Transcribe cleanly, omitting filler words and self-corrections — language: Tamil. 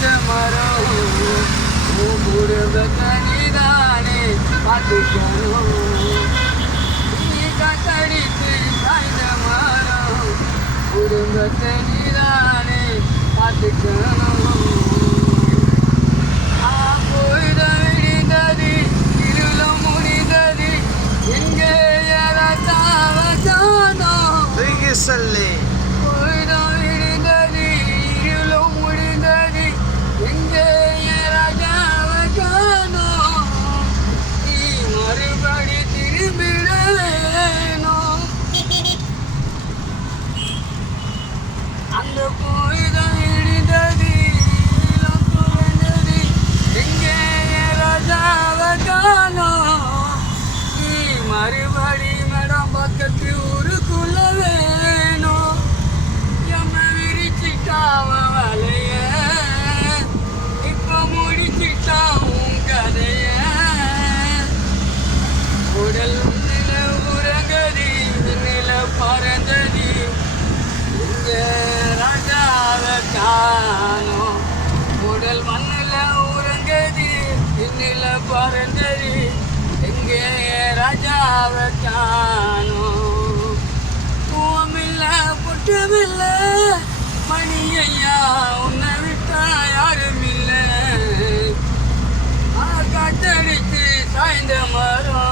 சாய்ந்த மரம் குடும்பத்தை நீதானே பார்த்துக்கணும். நீ காத்தடித்து சாய்ந்த மரம் குடும்பத்தை நீதானே பார்த்துக்கணும். சொல்லு விழுந்தது இருளும் முடிந்தது எங்கே ராஜாவ காணோம். நீ மறுபடி திரும்பிட வேணும். அந்த போய்தான் இடிந்தது இருளும் குறைந்தது எங்கே ராஜாவ காணோம். நீ மறுபடி மேடம் பக்கத்து ஊருக்குள்ள வலைய இப்ப முடிச்சிட்டான் உன் கதைய. உடல் நில உறங்கதி நில பறந்ததி இந்த ராஜாவ காணோம். உடல் மண்ணில உறங்கதி நில பறந்ததி எங்கே ராஜாவ காணோம். பூமில்ல புட்டமில்ல மணியையா உன்னை விட்டா யாரும் இல்லை. காத்தடித்து சாய்ந்த மரம்